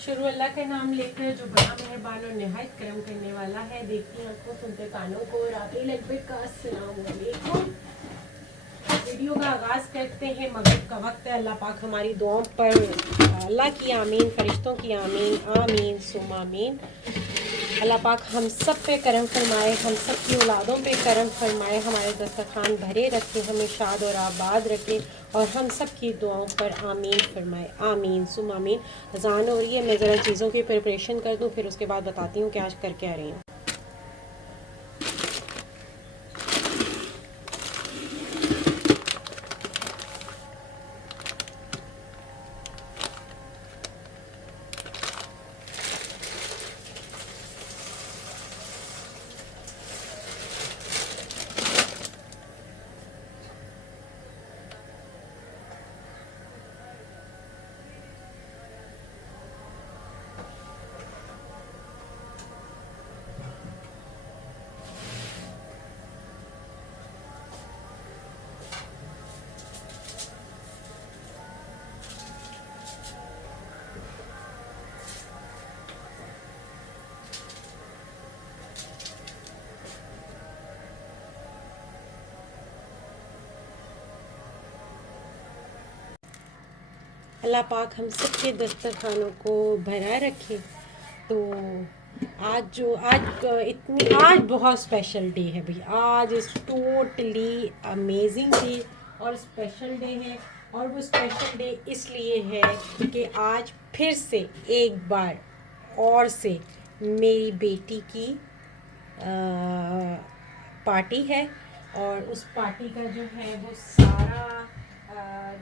शुरू अल्लाह के नाम लेकर जो बड़ा मेहरबान और निहायत करम करने वाला है। देखती आंखों सुनते कानों को राबी लगभग का अस्सलाम वालेकुम। वीडियो का आगाज़ करते हैं। मगरिब का वक्त है। अल्लाह पाक हमारी दुआओं पर अल्लाह की आमीन, फरिश्तों की आमीन, आमीन सुम आमीन। अल्लाह पाक हम सब पे करम फरमाए, हम सब की औलादों पे करम फरमाए, हमारे दस्तरखान भरे रखे, हमें शाद और आबाद रखे और हम सब की दुआओं पर आमीन फरमाए, आमीन सुम आमीन। अज़ान हो रही है, मैं ज़रा चीज़ों की प्रिपरेशन कर दूँ, फिर उसके बाद बताती हूँ कि आज कर क्या रही हूँ। अल्लाह पाक हम सब के दस्तरखानों को भरा रखे। तो आज बहुत स्पेशल डे है भाई। आज इज़ टोटली अमेजिंग डे और स्पेशल डे है। और वो स्पेशल डे इसलिए है कि आज फिर से एक बार और से मेरी बेटी की पार्टी है। और उस पार्टी का जो है वो सारा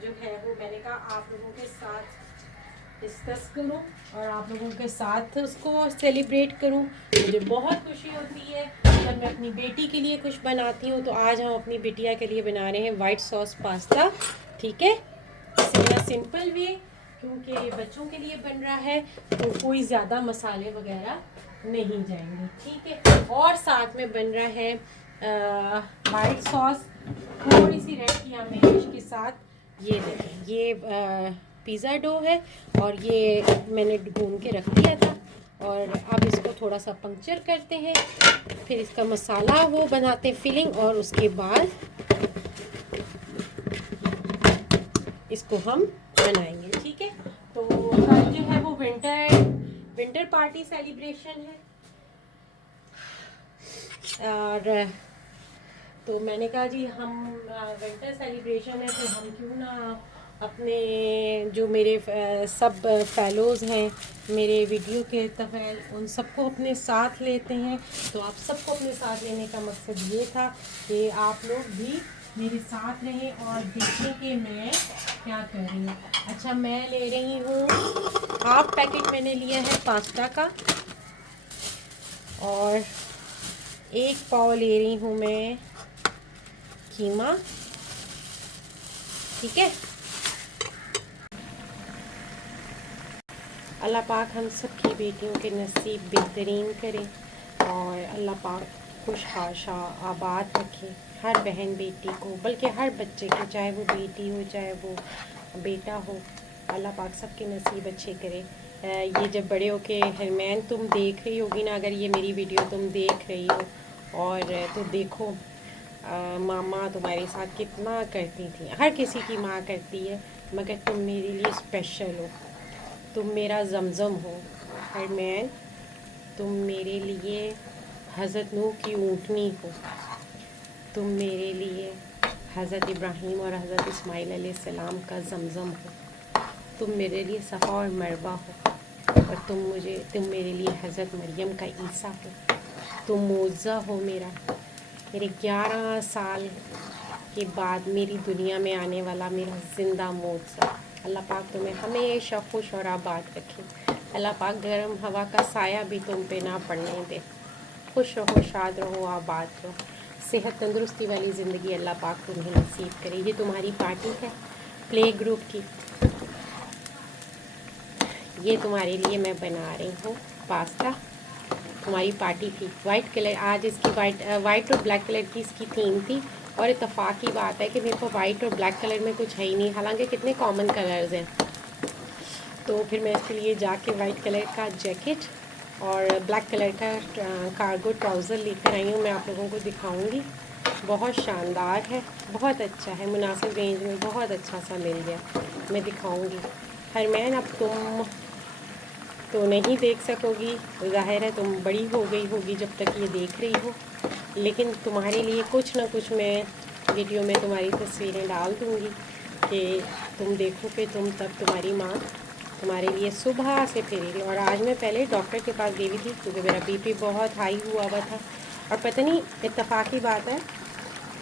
जो है वो मैंने कहा आप लोगों के साथ डिस्कस करूं और आप लोगों के साथ उसको सेलिब्रेट करूं। मुझे बहुत खुशी होती है जब मैं अपनी बेटी के लिए कुछ बनाती हूं। तो आज हम अपनी बिटिया के लिए बना रहे हैं वाइट सॉस पास्ता। ठीक है, इसी सिंपल वे, क्योंकि बच्चों के लिए बन रहा है तो कोई ज़्यादा मसाले वगैरह नहीं जाएंगे। ठीक है, और साथ में बन रहा है वाइट सॉस थोड़ी सी रेड किया मैश के साथ। ये देखें, ये पिज़्ज़ा डो है और ये मैंने भून के रख दिया था। और अब इसको थोड़ा सा पंक्चर करते हैं, फिर इसका मसाला वो बनाते हैं फिलिंग, और उसके बाद इसको हम बनाएंगे। ठीक है, तो कल जो है वो विंटर पार्टी सेलिब्रेशन है। और तो मैंने कहा जी हम विंटर सेलिब्रेशन है तो हम क्यों ना अपने जो मेरे सब फेलोज़ हैं मेरे वीडियो के तफैल, उन सबको अपने साथ लेते हैं। तो आप सबको अपने साथ लेने का मकसद ये था कि आप लोग भी मेरे साथ रहें और देखें कि मैं क्या कर रही हूँ। अच्छा, मैं ले रही हूँ हाफ पैकेट, मैंने लिया है पास्ता का, और 1 पाव ले रही हूँ मैं कीमा। ठीक है, अल्लाह पाक हम सब की बेटियों के नसीब बेहतरीन करे और अल्लाह पाक खुश हाशा आबाद रखे हर बहन बेटी को, बल्कि हर बच्चे को, चाहे वो बेटी हो चाहे वो बेटा हो। अल्लाह पाक सब के नसीब अच्छे करे। ये जब बड़े होके हरमैन तुम देख रही होगी ना, अगर ये मेरी वीडियो तुम देख रही हो और तो देखो मामा तुम्हारे साथ कितना करती थी। हर किसी की माँ करती है, मगर तुम मेरे लिए स्पेशल हो, तुम मेरा जमज़म हो। हरमैन, तुम मेरे लिए हज़रत नूह की ऊँटनी हो, तुम मेरे लिए हज़रत इब्राहीम और हज़रत इस्माईल अलैहिस्सलाम का जमज़म हो, तुम मेरे लिए सफ़ा और मरवा हो, और तुम मेरे लिए हज़रत मरियम का ईसा हो। तुम मौज़ा हो मेरे 11 साल के बाद मेरी दुनिया में आने वाला मेरा ज़िंदा मौज़ा। अल्लाह पाक तुम्हें हमेशा खुश और आबाद रखे। अल्लाह पाक गर्म हवा का साया भी तुम पे ना पड़ने दे। खुश रहो, शाद रहो, आबाद रहो, सेहत तंदुरुस्ती वाली ज़िंदगी अल्लाह पाक तुम्हें नसीब करे। ये तुम्हारी पार्टी है प्ले ग्रुप की, ये तुम्हारे लिए मैं बना रही हूँ पास्ता। तुम्हारी पार्टी थी वाइट कलर, आज इसकी वाइट और ब्लैक कलर की इसकी थीम थी। और इत्तेफाक की बात है कि मेरे को वाइट और ब्लैक कलर में कुछ है ही नहीं, हालांकि कितने कॉमन कलर्स हैं। तो फिर मैं इसके लिए जाके वाइट कलर का जैकेट और ब्लैक कलर का कार्गो ट्राउज़र लेकर आई हूँ। मैं आप लोगों को दिखाऊंगी। बहुत शानदार है, बहुत अच्छा है, मुनासिब रेंज में बहुत अच्छा सा मिल गया। मैं दिखाऊंगी। हरमैन अब तुम तो नहीं देख सकोगी, ज़ाहिर है तुम बड़ी हो गई होगी जब तक ये देख रही हो, लेकिन तुम्हारे लिए कुछ ना कुछ मैं वीडियो में तुम्हारी तस्वीरें डाल दूँगी कि तुम देखो कि तुम तब तुम्हारी माँ तुम्हारे लिए सुबह से फिरेगी। और आज मैं पहले डॉक्टर के पास गई थी क्योंकि मेरा बीपी बहुत हाई हुआ था। और पता नहीं इत्तेफाकी बात है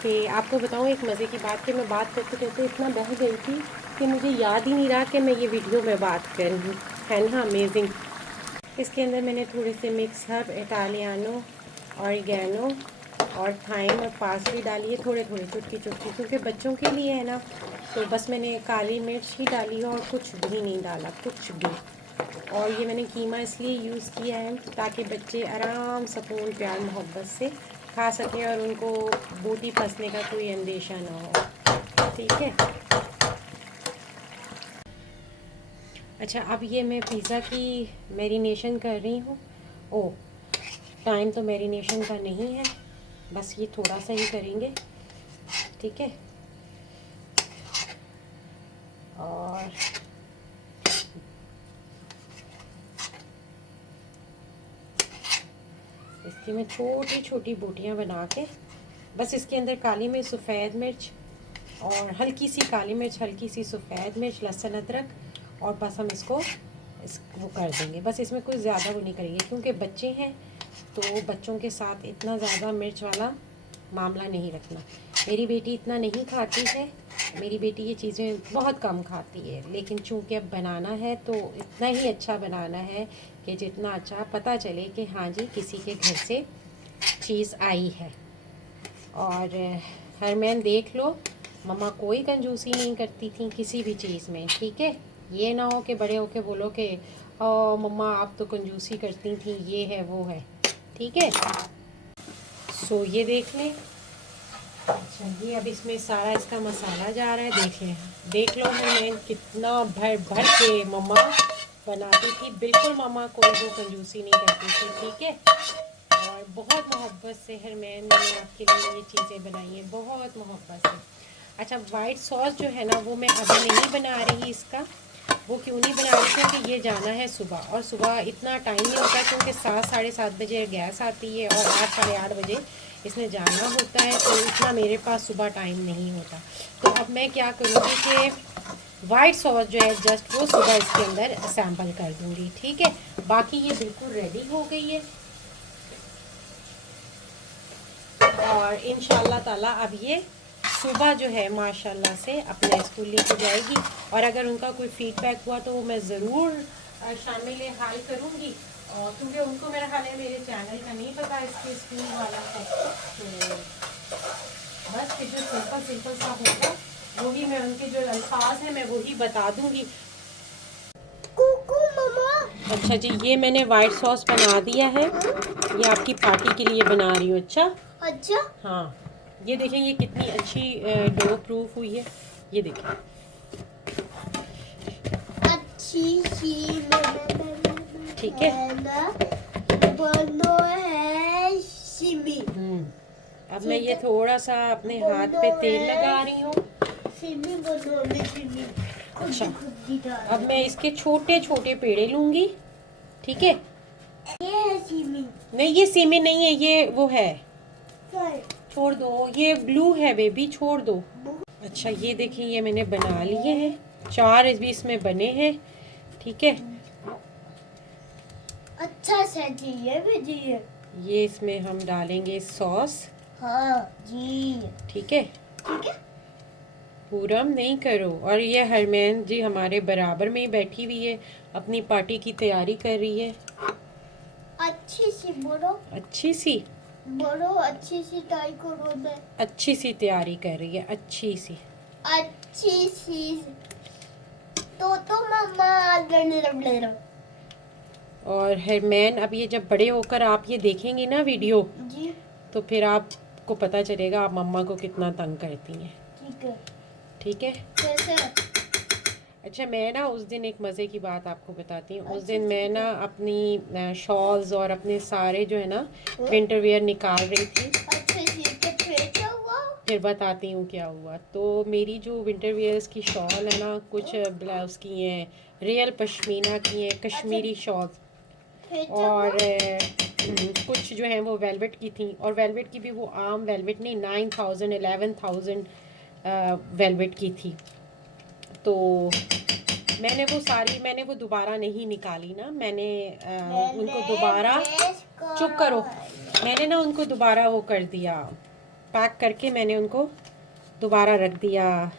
कि आपको बताऊँ एक मज़े की बात कि मैं बात करते करते इतना बह गई थी कि मुझे याद ही नहीं रहा कि मैं ये वीडियो में बात कर रही हूँ। है ना अमेजिंग। इसके अंदर मैंने थोड़े से मिक्स हर्ब, इटालियानो, ऑरिगेनो और थाइम और पार्सली डाली है, थोड़े थोड़े चुटकी चुटकी, क्योंकि बच्चों के लिए है ना। तो बस मैंने काली मिर्च ही डाली है और कुछ भी नहीं डाला, कुछ भी। और ये मैंने कीमा इसलिए यूज़ किया है ताकि बच्चे आराम सुकून प्यार मोहब्बत से खा सकें और उनको बूटी फंसने का कोई अंदेशा ना हो। ठीक है। अच्छा, अब ये मैं पिज़्ज़ा की मैरिनेशन कर रही हूँ। ओह, टाइम तो मैरिनेशन का नहीं है, बस ये थोड़ा सा ही करेंगे। ठीक है। और इसकी मैं छोटी छोटी बूटियाँ बना के, बस इसके अंदर काली मिर्च, सफ़ेद मिर्च और हल्की सी काली मिर्च, हल्की सी सफ़ेद मिर्च, लहसुन अदरक, और बस हम इसको वो कर देंगे। बस इसमें कोई ज़्यादा वो नहीं करेंगे क्योंकि बच्चे हैं, तो बच्चों के साथ इतना ज़्यादा मिर्च वाला मामला नहीं रखना। मेरी बेटी इतना नहीं खाती है, मेरी बेटी ये चीज़ें बहुत कम खाती है, लेकिन चूंकि अब बनाना है तो इतना ही अच्छा बनाना है कि जितना अच्छा पता चले कि हाँ जी किसी के घर से चीज़ आई है। और हरमैन देख लो, मम्मा कोई कंजूसी नहीं करती थी किसी भी चीज़ में। ठीक है। ये ना हो कि बड़े होके बोलो कि ओ मम्मा आप तो कंजूसी करती थी, ये है वो है। ठीक है। सो ये देख लें। अच्छा, ये अब इसमें सारा इसका मसाला जा रहा है। देख लो मैं कितना भर भर के मम्मा बनाती थी। बिल्कुल मम्मा कोई वो कंजूसी नहीं करती थी। ठीक है। और बहुत मोहब्बत से हरमैन मैंने आपके लिए ये चीज़ें बनाई हैं, बहुत मोहब्बत से। अच्छा, वाइट सॉस जो है ना वो मैं अभी नहीं बना रही इसका। वो क्यों नहीं बना रही? क्योंकि ये जाना है सुबह, और सुबह इतना टाइम नहीं होता क्योंकि 7 साढ़े 7 बजे गैस आती है और 8 साढ़े 8 बजे इसने जाना होता है, तो इतना मेरे पास सुबह टाइम नहीं होता। तो अब मैं क्या करूँगी कि वाइट सॉस जो है जस्ट वो सुबह इसके अंदर सैम्पल कर दूँगी। ठीक है। बाकी ये बिल्कुल रेडी हो गई है और इंशाल्लाह ताला अब ये सुबह जो है माशाल्लाह से अपने स्कूल लेके जाएगी। और अगर उनका कोई फीडबैक हुआ तो वो मैं ज़रूर शामिल हाल करूँगी, और क्योंकि उनको मेरा हाल है मेरे चैनल का नहीं पता इसके स्कूल वाला है। तो बस फिर जो सिंपल सिंपल सा होगा वही मैं उनके जो अल्फाज हैं मैं वही बता दूँगी। अच्छा जी, ये मैंने वाइट सॉस बना दिया है, ये आपकी पार्टी के लिए बना रही हूँ। अच्छा अच्छा। हाँ, ये देखें ये कितनी अच्छी डो प्रूफ हुई है। ये देखें अच्छी सी ठीक है। बनो है सिमी। अब मैं ये थोड़ा सा अपने हाथ पे तेल लगा रही हूँ। सिमी बनो में सिमी। अच्छा, अब मैं इसके छोटे छोटे पेड़े लूँगी। ठीक है। ये है सिमी। नहीं, ये सीमे नहीं है, ये वो है। सर। छोड़ दो, ये ब्लू है बेबी, छोड़ दो। अच्छा, ये देखिए ये मैंने बना लिए हैं, 4 भी इसमें बने हैं। ठीक है। अच्छा सा चाहिए भी चाहिए। ये इसमें हम डालेंगे सॉस। हाँ जी। ठीक है। ठीक है। पूरम नहीं करो। और ये हरमैन जी हमारे बराबर में ही बैठी हुई है, अपनी पार्टी की तैयारी कर रही है। अच्छी सी बोलो। अच्छी सी बोलो अच्छी सी ट्राई करो मैं। अच्छी सी तैयारी कर रही है, अच्छी सी। अच्छी सी तो मम्मा। और हरमैन अब ये जब बड़े होकर आप ये देखेंगे ना वीडियो, जी तो फिर आपको पता चलेगा आप मम्मा को कितना तंग करती हैं। ठीक है। ठीक है। कैसे? अच्छा, मैं ना उस दिन एक मज़े की बात आपको बताती हूँ। उस दिन मैं ना अपनी शॉल्स और अपने सारे जो है ना विंटर वियर निकाल रही थी। अच्छे से तो फिर क्या हुआ? फिर बताती हूँ क्या हुआ। तो मेरी जो विंटर वियर्स की शॉल है ना, कुछ ब्लाउज की हैं, रियल पश्मीना की हैं, कश्मीरी शॉल्स, फिर क्या और हुआ? कुछ जो है वो वेलवेट की थी। और वेलवेट की भी वो आम वेलवेट नहीं, 9000 11,000 वेलवेट की थी। तो मैंने वो दोबारा नहीं निकाली ना। मैंने उनको दोबारा, चुप करो, मैंने ना उनको दोबारा वो कर दिया, पैक करके मैंने उनको दोबारा रख दिया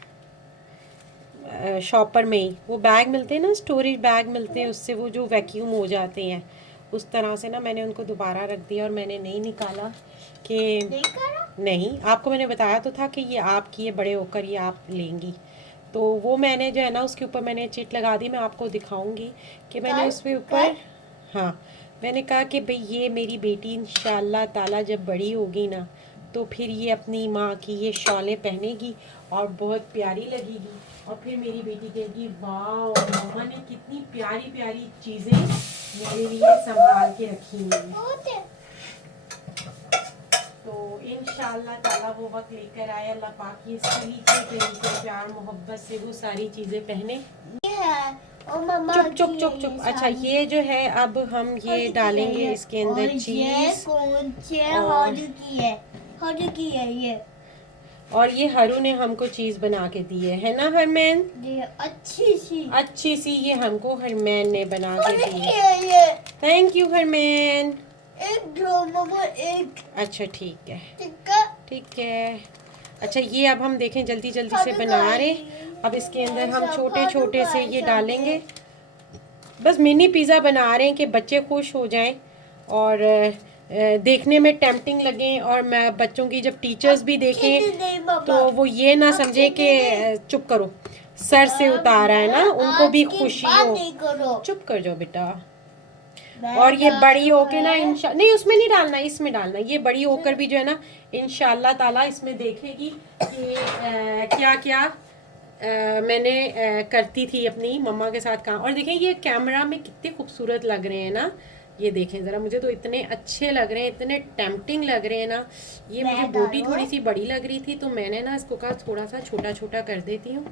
शॉपर में ही। वो बैग मिलते हैं ना, स्टोरेज बैग मिलते हैं, उससे वो जो वैक्यूम हो जाते हैं, उस तरह से ना मैंने उनको दोबारा रख दिया। और मैंने नहीं निकाला कि नहीं, आपको मैंने बताया तो था कि ये आपकी है, बड़े होकर ये आप लेंगी। तो वो मैंने जो है ना उसके ऊपर मैंने चिट लगा दी। मैं आपको दिखाऊंगी कि मैंने उसके ऊपर, हाँ, मैंने कहा कि भाई ये मेरी बेटी इंशाल्लाह ताला जब बड़ी होगी ना, तो फिर ये अपनी माँ की ये शॉलें पहनेगी और बहुत प्यारी लगेगी। और फिर मेरी बेटी कहेगी वाह, मम्मा ने कितनी प्यारी प्यारी चीज़ें मेरे लिए संभाल के रखी हैं। तो इंशाल्लाह ताला वो वक्त लेकर आए, अल्लाह पाक ये सलीके के उनके प्यार मोहब्बत से वो सारी चीज़ें पहने। चुप चुप चुप चुप। अच्छा, ये जो है अब हम ये डालेंगे इसके अंदर चीज़, और ये हरू ने हमको चीज़ बना के दी है ना हरमैन? अच्छी सी ये हमको हरमैन ने बना के दी है। Thank you Harman. अच्छा ठीक है, ठीक है। अच्छा, ये अब हम देखें जल्दी जल्दी से बना रहे। अब इसके अंदर हम छोटे छोटे से ये डालेंगे। बस मिनी पिज़्ज़ा बना रहे हैं कि बच्चे खुश हो जाएं और देखने में टेम्पटिंग लगें, और मैं बच्चों की जब टीचर्स भी देखें तो वो ये ना समझे कि चुप करो, सर से उतारा है ना, उनको भी खुशी हो। चुप कर जाओ बेटा। और ये बड़ी होके ना नहीं, उसमें नहीं डालना, इसमें डालना। ये बड़ी होकर भी जो है ना इंशाल्लाह ताला इसमें देखेगी कि क्या क्या मैंने करती थी अपनी मम्मा के साथ काम। और देखें ये कैमरा में कितने खूबसूरत लग रहे हैं ना, ये देखें ज़रा, मुझे तो इतने अच्छे लग रहे हैं, इतने टेम्पटिंग लग रहे हैं ना। ये मुझे बोटी थोड़ी सी बड़ी लग रही थी, तो मैंने ना इसको कहा थोड़ा सा छोटा छोटा कर देती हूँ।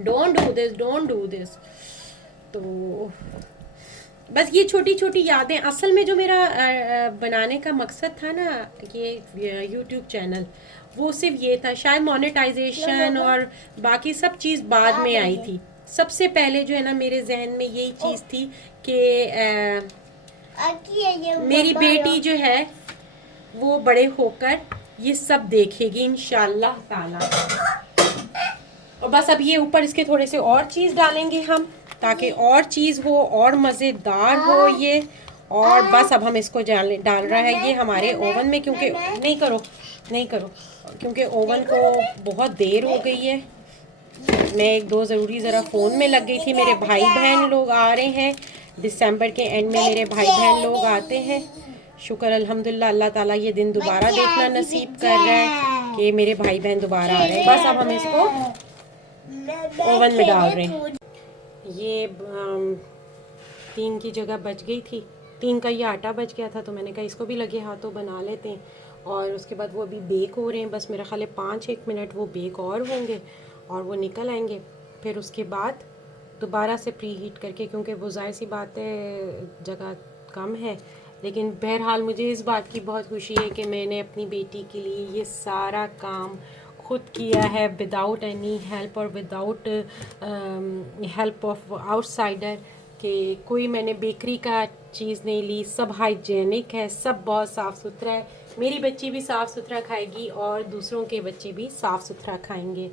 Don't do this, don't do this. तो बस ये छोटी छोटी यादें, असल में जो मेरा बनाने का मकसद था ना ये यूट्यूब चैनल, वो सिर्फ ये था। शायद मोनेटाइजेशन और बाकी सब चीज़ बाद में आई थी। सबसे पहले जो है ना मेरे जहन में यही चीज़ थी कि मेरी बेटी जो है वो बड़े होकर ये सब देखेगी इंशाल्लाह ताला। और बस अब ये ऊपर इसके थोड़े से और चीज़ डालेंगे हम, ताकि और चीज़ हो और मज़ेदार हो ये। और बस अब हम इसको डाल रहा है ये हमारे ओवन में, क्योंकि नहीं करो, नहीं करो, क्योंकि ओवन को बहुत देर हो गई है। मैं एक दो ज़रूरी ज़रा फ़ोन में लग गई थी। मेरे भाई बहन लोग आ रहे हैं, दिसंबर के एंड में मेरे भाई बहन लोग आते हैं। शुक्र अल्हम्दुलिल्लाह, अल्लाह ताला ये दिन दोबारा देखना नसीब कर रहा है कि मेरे भाई बहन दोबारा आ रहे हैं। बस अब हम इसको ओवन में डाल रहे हैं। ये 3 की जगह बच गई थी, 3 का ये आटा बच गया था, तो मैंने कहा इसको भी लगे हाथों बना लेते हैं। और उसके बाद वो अभी बेक हो रहे हैं, बस मेरा ख्याल है 5-1 मिनट वो बेक और होंगे और वो निकल आएंगे। फिर उसके बाद दोबारा से प्री हीट करके, क्योंकि वो ज़ाहिर सी बात है जगह कम है, लेकिन बहरहाल मुझे इस बात की बहुत खुशी है कि मैंने अपनी बेटी के लिए ये सारा काम खुद किया है, विदाउट एनी हेल्प और विदाउट हेल्प ऑफ आउटसाइडर। कि कोई मैंने बेकरी का चीज़ नहीं ली, सब हाइजेनिक है, सब बहुत साफ़ सुथरा है। मेरी बच्ची भी साफ़ सुथरा खाएगी और दूसरों के बच्चे भी साफ़ सुथरा खाएंगे।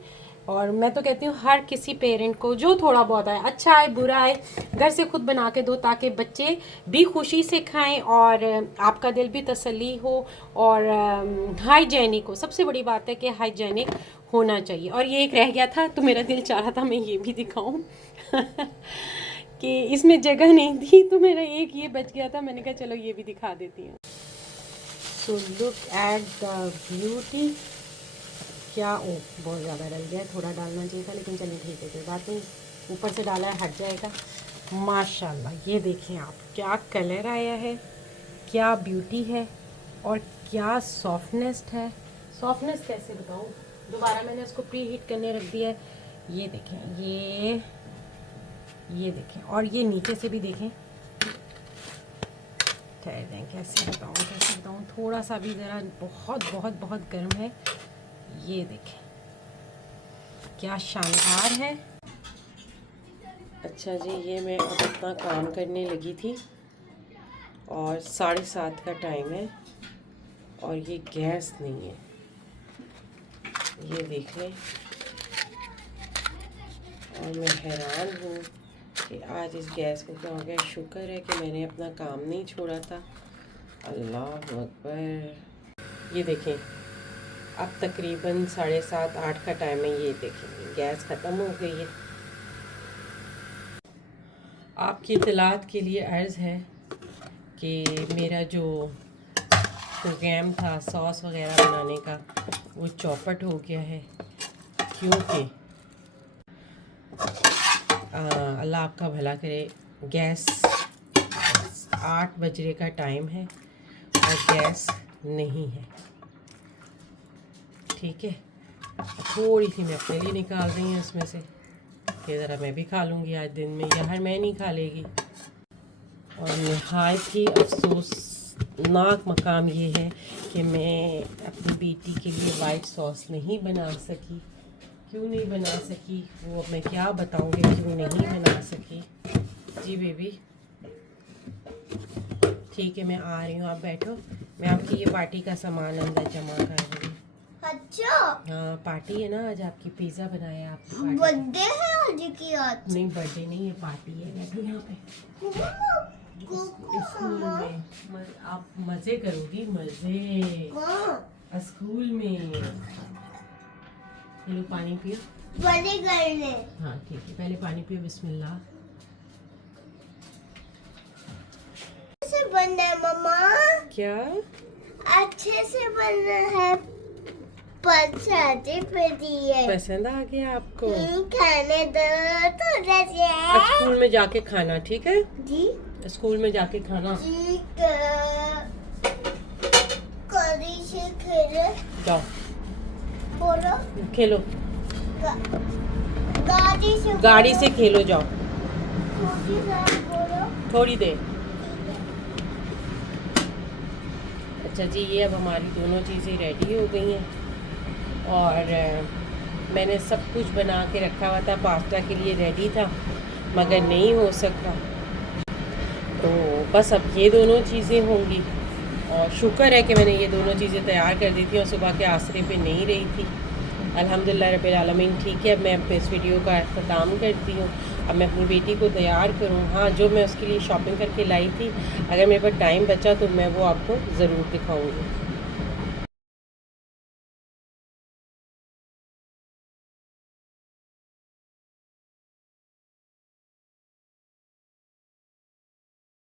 और मैं तो कहती हूँ हर किसी पेरेंट को जो थोड़ा बहुत आए, अच्छा आए बुरा आए, घर से खुद बना के दो, ताकि बच्चे भी खुशी से खाएं और आपका दिल भी तसल्ली हो और हाइजेनिक हो। सबसे बड़ी बात है कि हाइजेनिक होना चाहिए। और ये एक रह गया था, तो मेरा दिल चाह रहा था मैं ये भी दिखाऊं कि इसमें जगह नहीं थी, तो मेरा एक ये बच गया था, मैंने कहा चलो ये भी दिखा देती हूँ। So look at the beauty. क्या ओ बहुत ज़्यादा डल गया, थोड़ा डालना चाहिए था, लेकिन चलिए ठीक है, कोई बात नहीं। ऊपर से डाला है, हट जाएगा। माशाल्लाह, ये देखें आप, क्या कलर आया है, क्या ब्यूटी है और क्या सॉफ्टनेस है। सॉफ्टनेस कैसे बताऊँ, दोबारा मैंने इसको प्री हीट करने रख दिया है। ये देखें, ये देखें, और ये नीचे से भी देखें। ठहर जाएँ, कैसे बताऊँ, थोड़ा सा भी ज़रा बहुत बहुत बहुत गर्म है। ये देखें क्या शानदार है। अच्छा जी, ये मैं अब अपना काम करने लगी थी और 7:30 का टाइम है और ये गैस नहीं है। ये देख लें, और मैं हैरान हूँ कि आज इस गैस को क्या हो गया। शुक्र है कि मैंने अपना काम नहीं छोड़ा था। अल्लाह अकबर। ये देखें, अब तकरीबन 7:30 8 का टाइम है। ये देखें, गैस ख़त्म हो गई है। आपकी इत्तलात के लिए अर्ज़ है कि मेरा जो प्रोग्राम था सॉस वग़ैरह बनाने का, वो चौपट हो गया है, क्योंकि अल्लाह आपका भला करे। गैस 8 बजे का टाइम है और गैस नहीं है। ठीक है, थोड़ी सी मैं अपने लिए निकाल रही हूँ इसमें से कि ज़रा मैं भी खा लूँगी आज दिन में, या हर मैं नहीं खा लेगी। और नहायत ही अफसोसनाक मकाम ये है कि मैं अपनी बेटी के लिए वाइट सॉस नहीं बना सकी। क्यों नहीं बना सकी, वो अब मैं क्या बताऊँगी क्यों नहीं बना सकी। जी बेबी, ठीक है, मैं आ रही हूँ, आप बैठो। मैं आपकी ये पार्टी का सामान अंदर जमा कर रही हूँ। अच्छा, हाँ, पार्टी है ना आज आपकी, पिज़्ज़ा बनाया आपकी पार्टी। बर्थडे है आज की आज। नहीं, बर्थडे नहीं है, पार्टी है। बैठो यहाँ पे स्कूल में। आप मज़े करोगी, मज़े स्कूल में। लो पानी पियो। बड़े करने। हाँ ठीक है, पहले पानी पियो, बिस्मिल्लाह। से बनना है मम्मा, क्या अच्छे से बनना है। है पसंद आ गया आपको? खाने दो थोड़ा सा। स्कूल में जाके खाना, ठीक है? जी स्कूल में जाके खाना। ठीक है, करी से खेले। जाओ बोलो खेलो, गाड़ी से खेलो, जाओ छोटी गाड़ी बोलो। थोड़ी देर। अच्छा जी, ये अब हमारी दोनों चीज़ें रेडी हो गई हैं और मैंने सब कुछ बना के रखा हुआ था, पास्ता के लिए रेडी था, मगर नहीं हो सका। तो बस अब ये दोनों चीज़ें होंगी और शुक्र है कि मैंने ये दोनों चीज़ें तैयार कर दी थी और सुबह के आसरे पे नहीं रही थी। अल्हम्दुलिल्लाह रब्बिल आलमीन। ठीक है, अब मैं इस वीडियो का अख्ताम करती हूँ। अब मैं अपनी बेटी को तैयार करूँ। हाँ, जो मैं उसके लिए शॉपिंग करके लाई थी, अगर मेरे पास टाइम बचा तो मैं वो आपको ज़रूर दिखाऊँगी।